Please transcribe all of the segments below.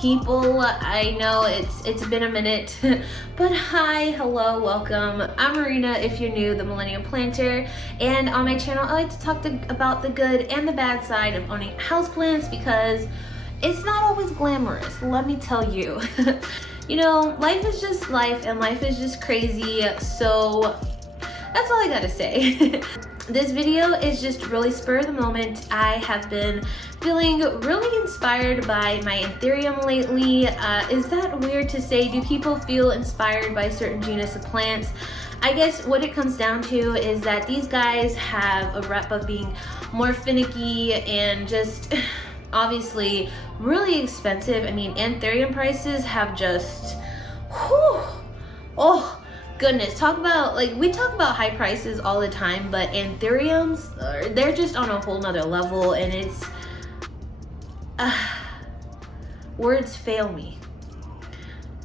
people. I know it's been a minute, but hi, hello, welcome. I'm Marina, if you're new, the Millennium Planter, and on my channel I like to talk about the good and the bad side of owning houseplants because it's not always glamorous, let me tell you. You know, life is just life and life is just crazy, so that's all I gotta say. This video is just really spur of the moment. I have been feeling really inspired by my Anthurium lately. Is that weird to say? Do people feel inspired by certain genus of plants? I guess what it comes down to is that these guys have a rep of being more finicky and just obviously really expensive. I mean, Anthurium prices have just, whew, oh, goodness, talk about, like, we talk about high prices all the time, but Anthuriums, they're just on a whole nother level, and it's, words fail me.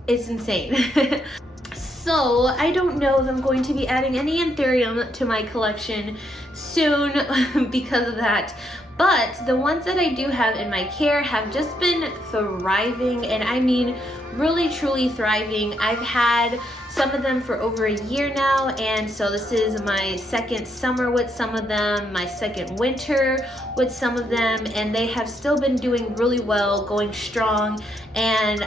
It's insane. So, I don't know if I'm going to be adding any Anthurium to my collection soon because of that. But the ones that I do have in my care have just been thriving, and I mean really truly thriving. I've had some of them for over a year now, and so this is my second summer with some of them, my second winter with some of them, and they have still been doing really well, going strong. And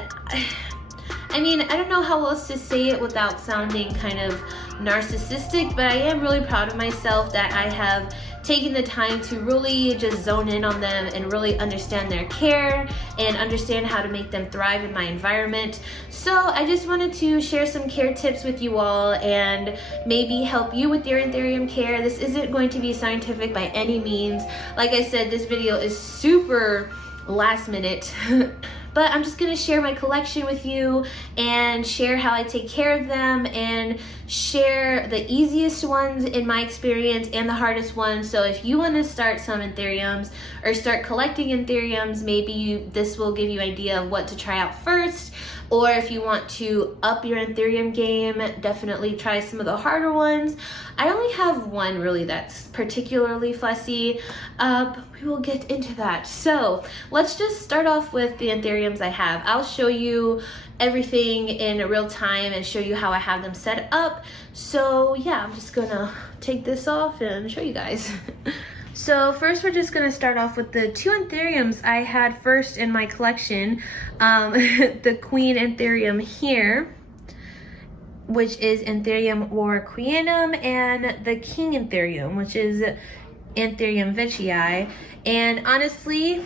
I mean, I don't know how else to say it without sounding kind of narcissistic, but I am really proud of myself that I have taking the time to really just zone in on them and really understand their care and understand how to make them thrive in my environment. So I just wanted to share some care tips with you all and maybe help you with your Anthurium care. This isn't going to be scientific by any means. Like I said, this video is super last minute. But I'm just gonna share my collection with you and share how I take care of them and share the easiest ones in my experience and the hardest ones. So if you wanna start some Anthuriums or start collecting Anthuriums, maybe this will give you an idea of what to try out first. Or if you want to up your Anthurium game, definitely try some of the harder ones. I only have one really that's particularly fussy, but we will get into that. So let's just start off with the Anthuriums I have. I'll show you everything in real time and show you how I have them set up. So yeah, I'm just gonna take this off and show you guys. So first we're just gonna start off with the two Anthuriums I had first in my collection. The Queen Anthurium here, which is Anthurium warqueanum, and the King Anthurium, which is Anthurium Vitarfolium Eye. And honestly,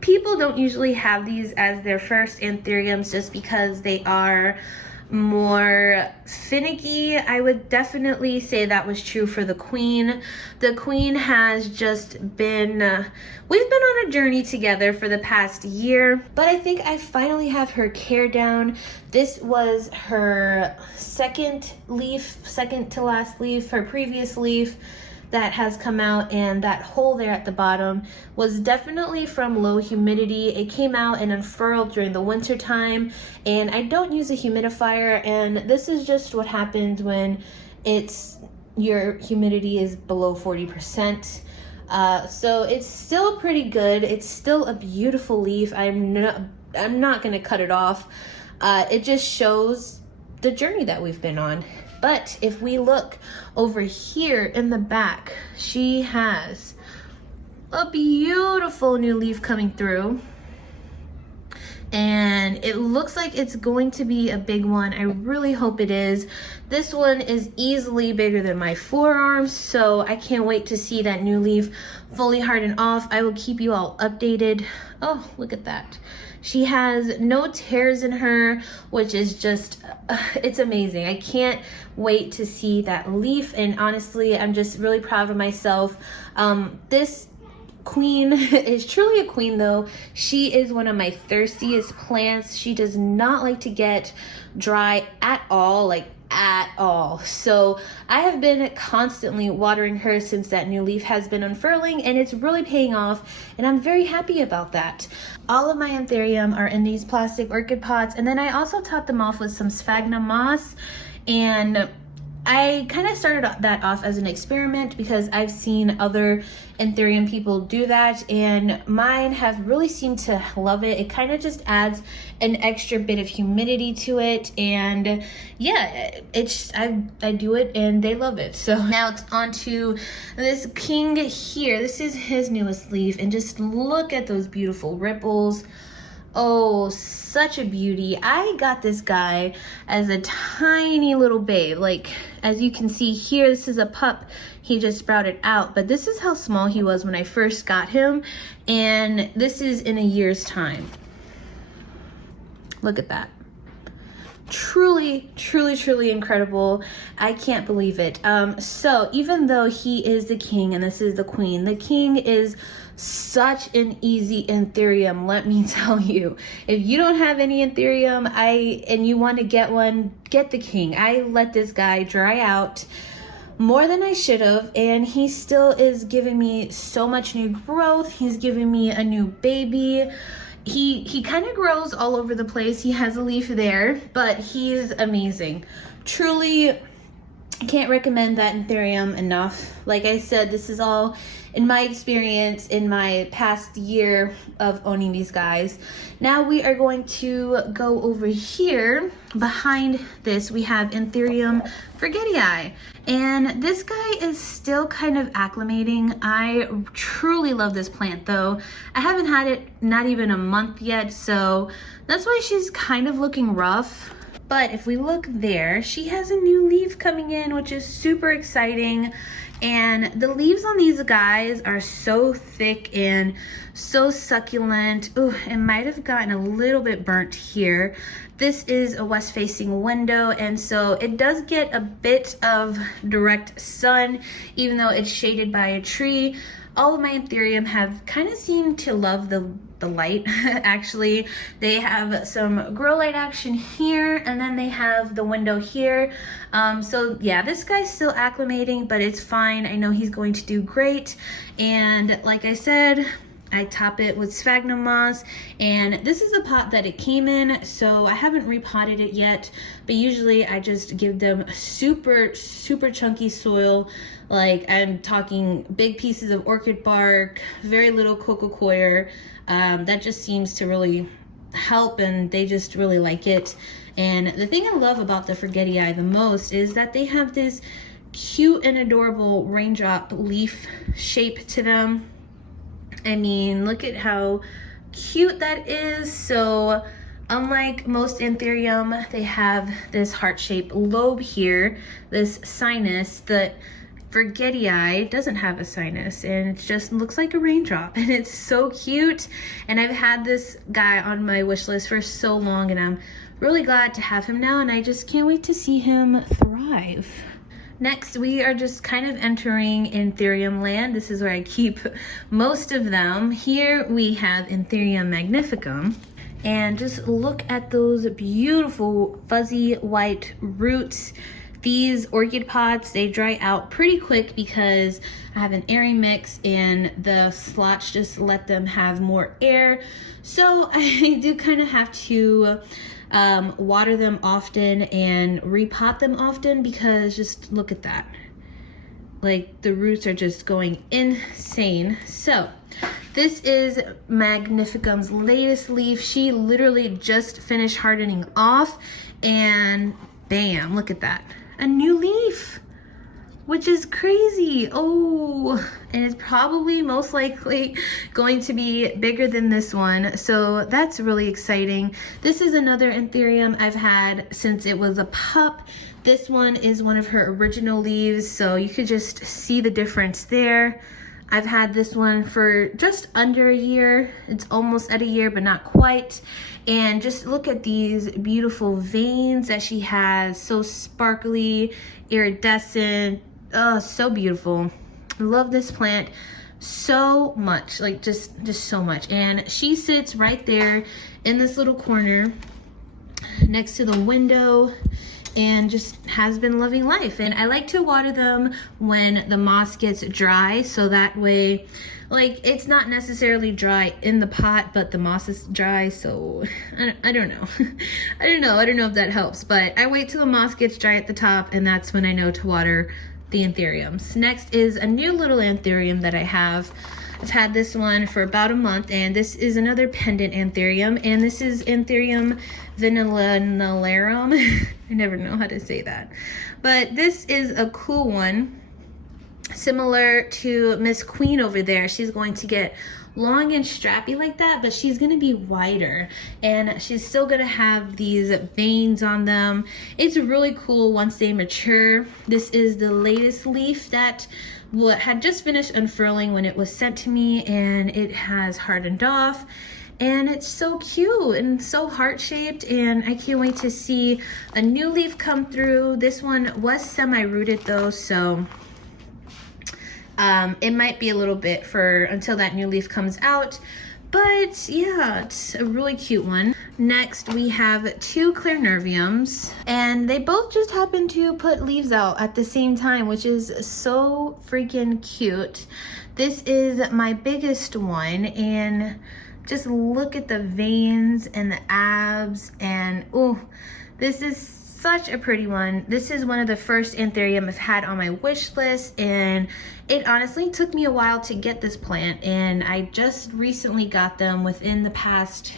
people don't usually have these as their first Anthuriums just because they are more finicky. I would definitely say that was true for the Queen. The Queen has just been, we've been on a journey together for the past year, but I think I finally have her care down. This was her second to last leaf, her previous leaf that has come out, and that hole there at the bottom was definitely from low humidity. It came out and unfurled during the winter time, and I don't use a humidifier, and this is just what happens when your humidity is below 40%. So it's still pretty good. It's still a beautiful leaf. I'm not gonna cut it off. It just shows the journey that we've been on. But if we look over here in the back, she has a beautiful new leaf coming through. And it looks like it's going to be a big one. I really hope it is. This one is easily bigger than my forearm, so I can't wait to see that new leaf fully harden off. I will keep you all updated. Oh, look at that. She has no tears in her, which is just, it's amazing. I can't wait to see that leaf, and honestly, I'm just really proud of myself. This Queen is truly a queen though. She is one of my thirstiest plants. She does not like to get dry at all, like at all. So I have been constantly watering her since that new leaf has been unfurling, and it's really paying off, and I'm very happy about that. All of my Anthurium are in these plastic orchid pots, and then I also topped them off with some sphagnum moss, and I kind of started that off as an experiment because I've seen other Anthurium people do that, and mine have really seemed to love it. It kind of just adds an extra bit of humidity to it, and yeah, I do it and they love it. So now it's on to this king here. This is his newest leaf, and just look at those beautiful ripples. Oh, such a beauty. I got this guy as a tiny little babe. Like, as you can see here, this is a pup. He just sprouted out, but this is how small he was when I first got him, and this is in a year's time. Look at that. Truly, truly, truly incredible. I can't believe it. So even though he is the king and this is the queen, the king is such an easy Anthurium, let me tell you. If you don't have any Anthurium and you want to get one, get the king. I let this guy dry out more than I should have, and he still is giving me so much new growth. He's giving me a new baby. He kind of grows all over the place. He has a leaf there, but he's amazing. Truly, can't recommend that Anthurium enough. Like I said, this is all in my experience in my past year of owning these guys. Now we are going to go over here. Behind this, we have Anthurium Forgetty Eye. And this guy is still kind of acclimating. I truly love this plant though. I haven't had it not even a month yet, so that's why she's kind of looking rough. But if we look there, she has a new leaf coming in, which is super exciting. And the leaves on these guys are so thick and so succulent. Ooh, it might have gotten a little bit burnt here. This is a west-facing window, and so it does get a bit of direct sun, even though it's shaded by a tree. All of my Anthurium have kind of seemed to love the light. Actually, they have some grow light action here, and then they have the window here. So yeah, this guy's still acclimating, but it's fine. I know he's going to do great. And like I said, I top it with sphagnum moss, and this is the pot that it came in, so I haven't repotted it yet, but usually I just give them super, super chunky soil. Like, I'm talking big pieces of orchid bark, very little coco coir. That just seems to really help, and they just really like it. And the thing I love about the Forgetty Eye the most is that they have this cute and adorable raindrop leaf shape to them. I mean, look at how cute that is. So unlike most Anthurium, they have this heart-shaped lobe here, this sinus. The Forgetty Eye doesn't have a sinus, and it just looks like a raindrop, and it's so cute. And I've had this guy on my wish list for so long, and I'm really glad to have him now, and I just can't wait to see him thrive. Next, we are just kind of entering Anthurium land. This is where I keep most of them. Here we have Anthurium magnificum. And just look at those beautiful fuzzy white roots. These orchid pots, they dry out pretty quick because I have an airy mix and the slots just let them have more air. So I do kind of have to water them often and repot them often, because just look at that. Like, the roots are just going insane. So this is Magnificum's latest leaf. She literally just finished hardening off, and bam, look at that. A new leaf, which is crazy. Oh, and it's probably most likely going to be bigger than this one. So that's really exciting. This is another Anthurium I've had since it was a pup. This one is one of her original leaves, so you could just see the difference there. I've had this one for just under a year. It's almost at a year, but not quite. And just look at these beautiful veins that she has. So sparkly, iridescent. Oh, so beautiful. I love this plant so much, like just so much. And she sits right there in this little corner next to the window. and just has been loving life. And I like to water them when the moss gets dry, so that way, like, it's not necessarily dry in the pot, but the moss is dry. So I don't know. I don't know if that helps, but I wait till the moss gets dry at the top, and that's when I know to water the anthuriums. Next is a new little anthurium that I have. I've had this one for about a month, and this is another pendant anthurium, and this is Anthurium Vitarafolium. I never know how to say that, but this is a cool one, similar to Miss Queen over there. She's going to get long and strappy like that, but she's gonna be wider, and she's still gonna have these veins on them. It's really cool once they mature. This is the latest leaf that had just finished unfurling when it was sent to me, and it has hardened off, and it's so cute and so heart-shaped, and I can't wait to see a new leaf come through. This one was semi-rooted though, so it might be a little bit until that new leaf comes out, but yeah, it's a really cute one. Next, we have two Clarinerviums, and they both just happen to put leaves out at the same time, which is so freaking cute. This is my biggest one, and just look at the veins and the abs, and oh, this is such a pretty one. This is one of the first Anthurium I've had on my wish list, and it honestly took me a while to get this plant, and I just recently got them within the past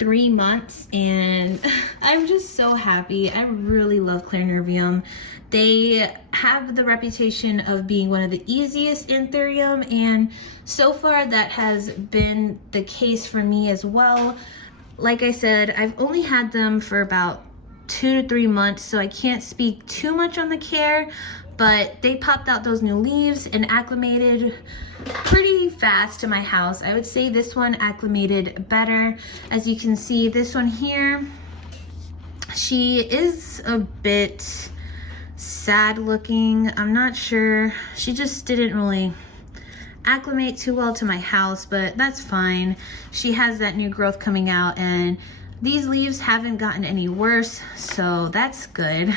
3 months, and I'm just so happy. I really love Clarinervium. They have the reputation of being one of the easiest Anthurium, and so far that has been the case for me as well. Like I said, I've only had them for about 2 to 3 months, so I can't speak too much on the care, but they popped out those new leaves and acclimated pretty fast to my house. I would say this one acclimated better. As you can see, this one here, she is a bit sad looking. I'm not sure. She just didn't really acclimate too well to my house, but that's fine. She has that new growth coming out, and these leaves haven't gotten any worse, so that's good.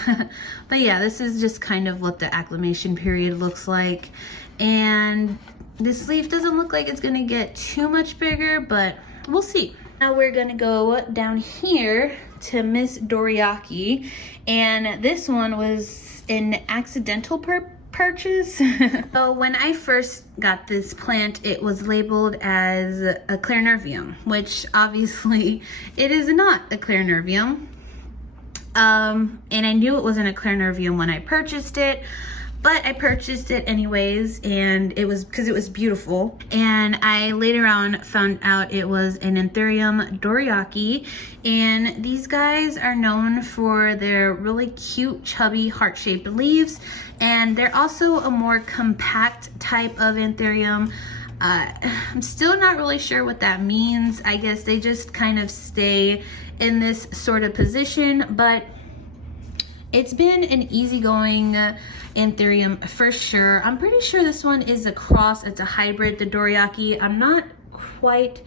But yeah, this is just kind of what the acclimation period looks like. And this leaf doesn't look like it's gonna get too much bigger, but we'll see. Now we're gonna go down here to Miss Doryaki, and this one was an accidental purchase. So when I first got this plant, it was labeled as a Clarinervium, which obviously it is not a Clarinervium. And I knew it wasn't a Clarinervium when I purchased it, but I purchased it anyways, and it was because it was beautiful. And I later on found out it was an Anthurium Doryaki, and these guys are known for their really cute, chubby, heart-shaped leaves, and they're also a more compact type of Anthurium. I'm still not really sure what that means. I guess they just kind of stay in this sort of position, but it's been an easygoing Anthurium for sure. I'm pretty sure this one is a cross. It's a hybrid, the Doryaki. I'm not quite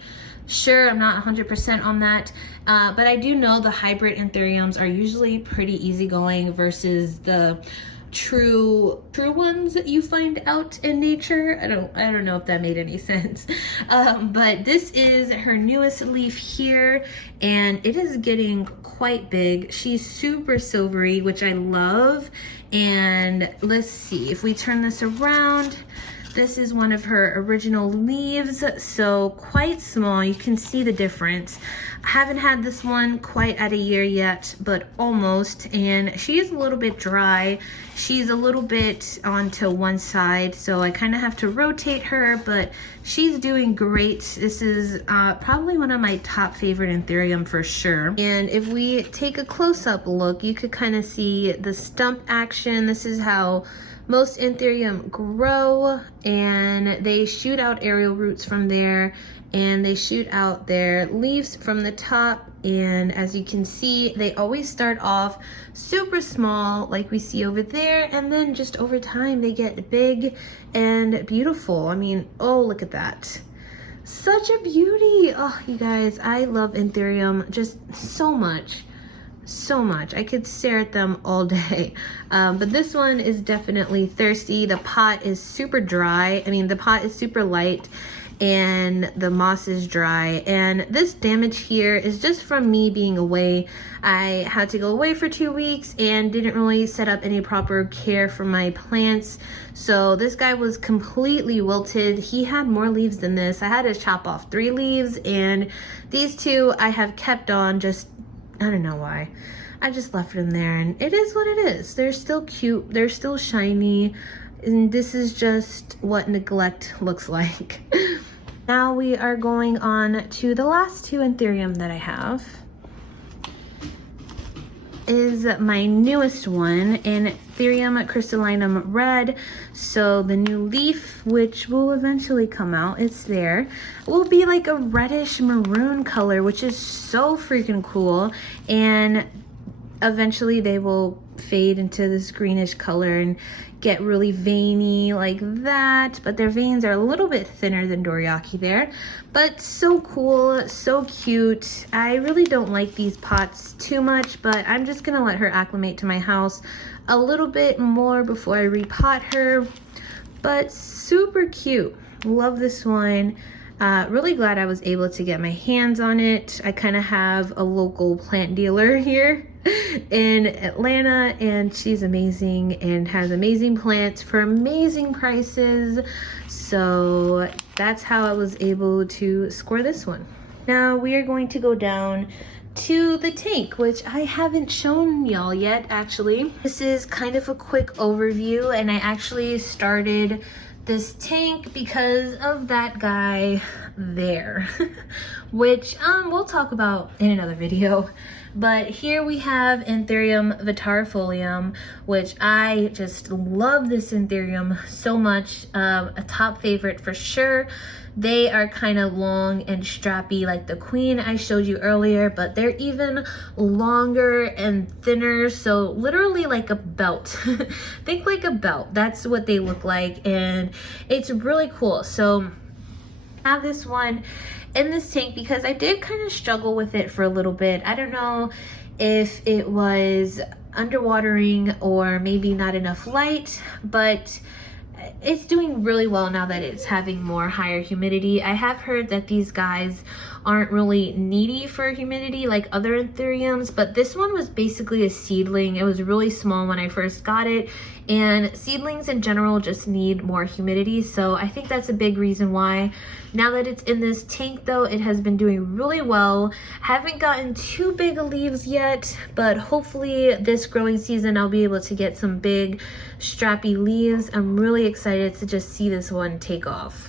sure. I'm not 100% on that. But I do know the hybrid Anthuriums are usually pretty easygoing versus the true ones that you find out in nature. I don't know if that made any sense. But this is her newest leaf here, and it is getting quite big. She's super silvery, which I love. And let's see if we turn this around. This is one of her original leaves, so quite small. You can see the difference. I haven't had this one quite at a year yet, but almost, and she is a little bit dry. She's a little bit onto one side, so I kind of have to rotate her, but she's doing great. This is probably one of my top favorite Anthurium for sure. And if we take a close-up look, you could kind of see the stump action. This is how most Anthurium grow, and they shoot out aerial roots from there, and they shoot out their leaves from the top. And as you can see, they always start off super small like we see over there, and then just over time they get big and beautiful. I mean, oh, look at that. Such a beauty. Oh, you guys, I love Anthurium just so much. so much. I could stare at them all day. But this one is definitely thirsty. The pot is super dry. I mean, the pot is super light and the moss is dry. And this damage here is just from me being away. I had to go away for 2 weeks and didn't really set up any proper care for my plants. So this guy was completely wilted. He had more leaves than this. I had to chop off 3 leaves, and these 2 I have kept on, just I don't know why. I just left them there, and it is what it is. They're still cute, they're still shiny, and this is just what neglect looks like. Now we are going on to the last 2 Anthurium that I have. Is my newest one, Anthurium Crystalline Red. So the new leaf, which will eventually come out, it's there, will be like a reddish maroon color, which is so freaking cool. And eventually they will fade into this greenish color and get really veiny like that, but their veins are a little bit thinner than Doryaki there, but so cool, so cute. I really don't like these pots too much, but I'm just gonna let her acclimate to my house a little bit more before I repot her. But super cute, love this one. Really glad I was able to get my hands on it. I kind of have a local plant dealer here in Atlanta, and she's amazing and has amazing plants for amazing prices. So that's how I was able to score this one. Now we are going to go down to the tank, which I haven't shown y'all yet actually. This is kind of a quick overview, and I actually started this tank because of that guy there, which we'll talk about in another video. But here we have Anthurium Vitarfolium, which I just love this Anthurium so much. A top favorite for sure. They are kind of long and strappy like the queen I showed you earlier, but they're even longer and thinner, so literally like a belt. Think like a belt. That's what they look like, and it's really cool. So I have this one in this tank because I did kind of struggle with it for a little bit. I don't know if it was underwatering or maybe not enough light, but it's doing really well now that it's having more higher humidity. I have heard that these guys aren't really needy for humidity like other Anthuriums, but this one was basically a seedling. It was really small when I first got it, and seedlings in general just need more humidity, so I think that's a big reason why. Now that it's in this tank though, it has been doing really well. Haven't gotten too big of leaves yet, but hopefully this growing season I'll be able to get some big strappy leaves. I'm really excited to just see this one take off.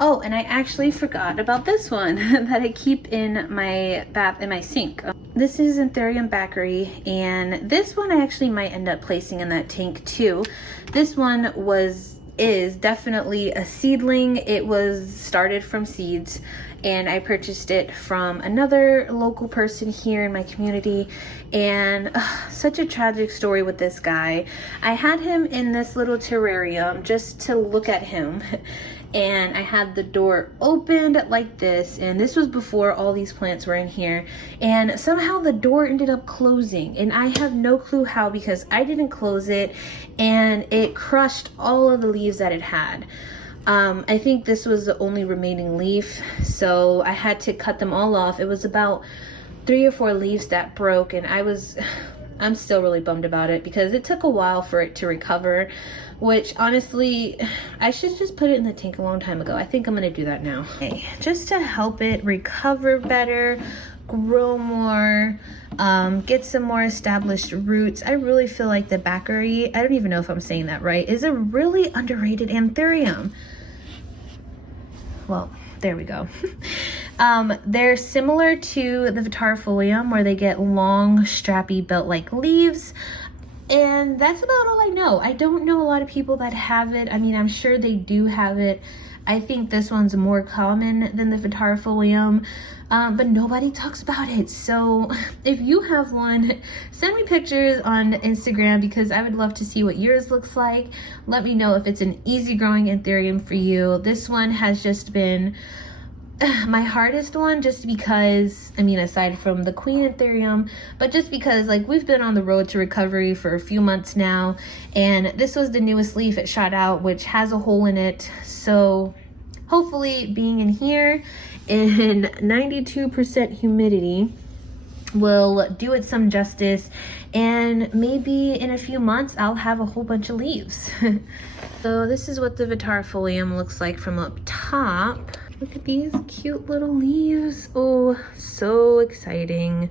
Oh, and I actually forgot about this one that I keep in my bath, in my sink. This is Anthurium Backery, and this one I actually might end up placing in that tank too. This one is definitely a seedling. It was started from seeds, and I purchased it from another local person here in my community. And such a tragic story with this guy. I had him in this little terrarium just to look at him, and I had the door opened like this, and this was before all these plants were in here, and somehow the door ended up closing, and I have no clue how, because I didn't close it, and it crushed all of the leaves that it had. I think this was the only remaining leaf, so I had to cut them all off. It was about 3 or 4 leaves that broke, and I'm still really bummed about it because it took a while for it to recover, which honestly, I should just put it in the tank a long time ago. I think I'm gonna do that now. Okay, just to help it recover better, grow more, get some more established roots. I really feel like the Backery, I don't even know if I'm saying that right, is a really underrated Anthurium. Well, there we go. They're similar to the Vitarfolium, where they get long, strappy, belt-like leaves. And that's about all I know. I don't know a lot of people that have it. I mean, I'm sure they do have it. I think this one's more common than the Vitarfolium, but nobody talks about it. So if you have one, send me pictures on Instagram, because I would love to see what yours looks like. Let me know if it's an easy growing Anthurium for you. This one has just been my hardest one, just because, I mean, aside from the Queen Anthurium, but just because like we've been on the road to recovery for a few months now, and this was the newest leaf it shot out, which has a hole in it. So hopefully being in here in 92% humidity will do it some justice, and maybe in a few months I'll have a whole bunch of leaves. So this is what the Vitarfolium looks like from up top. Look at these cute little leaves. Oh, so exciting.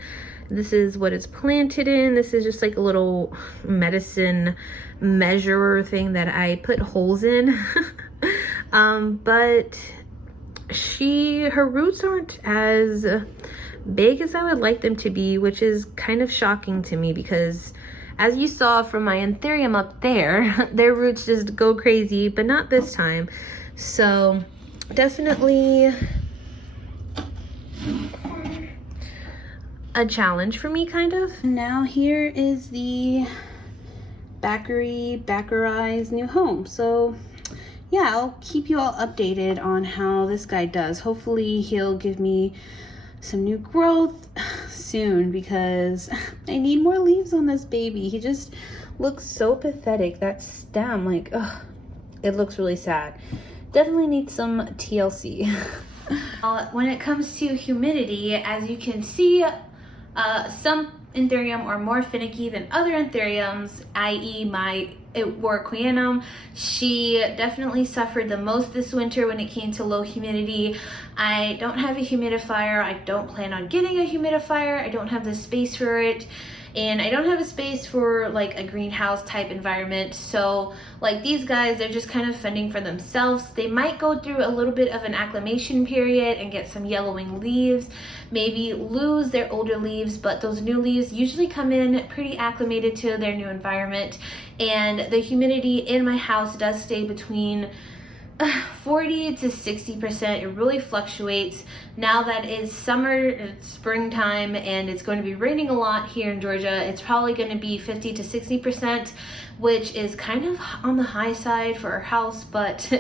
This is what it's planted in. This is just like a little medicine measurer thing that I put holes in. But her roots aren't as big as I would like them to be, which is kind of shocking to me, because as you saw from my Anthurium up there, their roots just go crazy, but not this time. So definitely a challenge for me, kind of. Now here is the Backery's new home. So yeah, I'll keep you all updated on how this guy does. Hopefully he'll give me some new growth soon, because I need more leaves on this baby. He just looks so pathetic. That stem, like, ugh, it looks really sad. Definitely needs some TLC. When it comes to humidity, as you can see, some Anthurium are more finicky than other Anthuriums, i.e. my Warquianum. She definitely suffered the most this winter when it came to low humidity. I don't have a humidifier. I don't plan on getting a humidifier. I don't have the space for it. And I don't have a space for like a greenhouse type environment. So like these guys, they're just kind of fending for themselves. They might go through a little bit of an acclimation period and get some yellowing leaves, maybe lose their older leaves, but those new leaves usually come in pretty acclimated to their new environment. And the humidity in my house does stay between 40 to 60%. It really fluctuates. Now that it's summer, it's springtime, and it's going to be raining a lot here in Georgia, it's probably going to be 50 to 60%, which is kind of on the high side for our house, but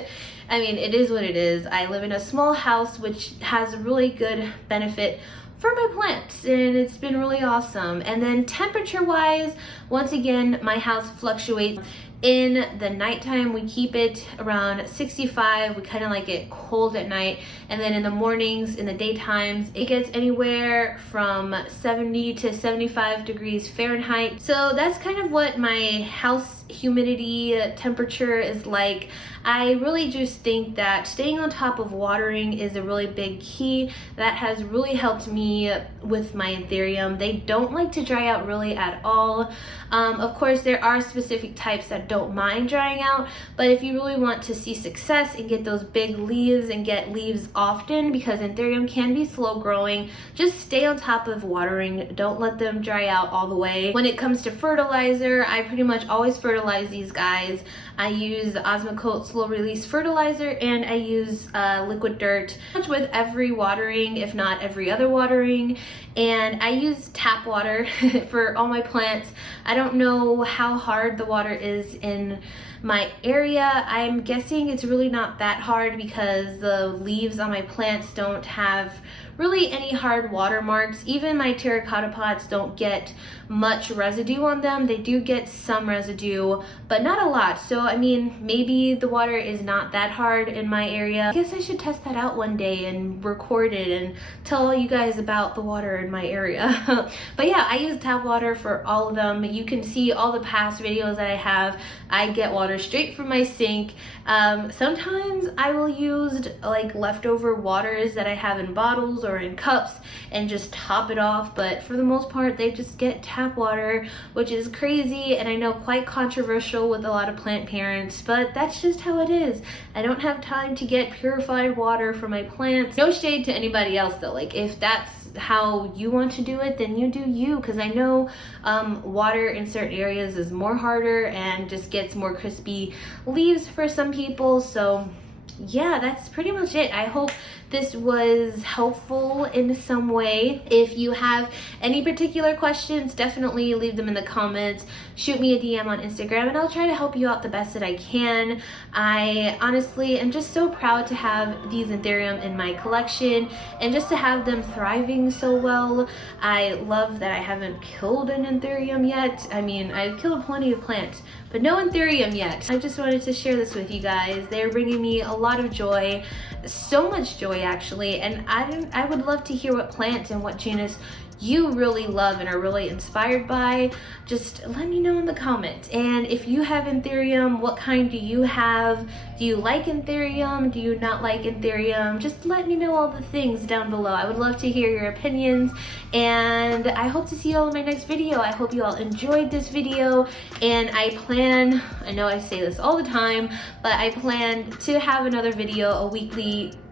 I mean, it is what it is. I live in a small house, which has a really good benefit for my plants, and it's been really awesome. And then temperature wise, once again, my house fluctuates. In the nighttime, we keep it around 65. We kind of like it cold at night. And then in the mornings, in the daytimes, it gets anywhere from 70 to 75 degrees Fahrenheit. So that's kind of what my house humidity temperature is like. I really just think that staying on top of watering is a really big key. That has really helped me with my Anthurium. They don't like to dry out really at all. Of course, there are specific types that don't mind drying out, but if you really want to see success and get those big leaves and get leaves often, because Anthurium can be slow growing, just stay on top of watering. Don't let them dry out all the way. When it comes to fertilizer, I pretty much always fertilize these guys. I use the Osmocote slow release fertilizer, and I use liquid dirt pretty much with every watering, if not every other watering. And I use tap water for all my plants. I don't know how hard the water is in my area. I'm guessing it's really not that hard, because the leaves on my plants don't have really any hard watermarks. Even my terracotta pots don't get much residue on them. They do get some residue, but not a lot. So I mean, maybe the water is not that hard in my area. I guess I should test that out one day and record it and tell you guys about the water in my area. But yeah, I use tap water for all of them. You can see all the past videos that I have. I get water straight from my sink. Sometimes I will use like leftover waters that I have in bottles or in cups and just top it off, but for the most part they just get tap water, which is crazy, and I know quite controversial with a lot of plant parents, but that's just how it is. I don't have time to get purified water for my plants. No shade to anybody else though. Like, if that's how you want to do it, then you do you, because I know water in certain areas is more harder and just gets more crispy leaves for some people. So yeah, that's pretty much it. I hope this was helpful in some way. If you have any particular questions, definitely leave them in the comments. Shoot me a DM on Instagram and I'll try to help you out the best that I can. I honestly am just so proud to have these Anthurium in my collection and just to have them thriving so well. I love that I haven't killed an Anthurium yet. I mean, I've killed plenty of plants, but no Anthurium yet. I just wanted to share this with you guys. They're bringing me a lot of joy, so much joy actually, and I would love to hear what plants and what genus you really love and are really inspired by. Just let me know in the comments. And if you have Anthurium, what kind do you have? Do you like Anthurium? Do you not like Anthurium? Just let me know all the things down below. I would love to hear your opinions, and I hope to see you all in my next video. I hope you all enjoyed this video, and I know I say this all the time, but I plan to have another video,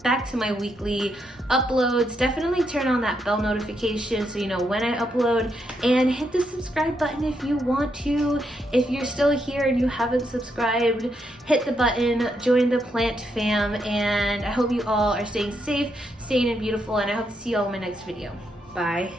back to my weekly uploads. Definitely turn on that bell notification so you know when I upload, and hit the subscribe button if you want to. If you're still here and you haven't subscribed, hit the button, join the plant fam, and I hope you all are staying safe, staying beautiful, and I hope to see you all in my next video. Bye.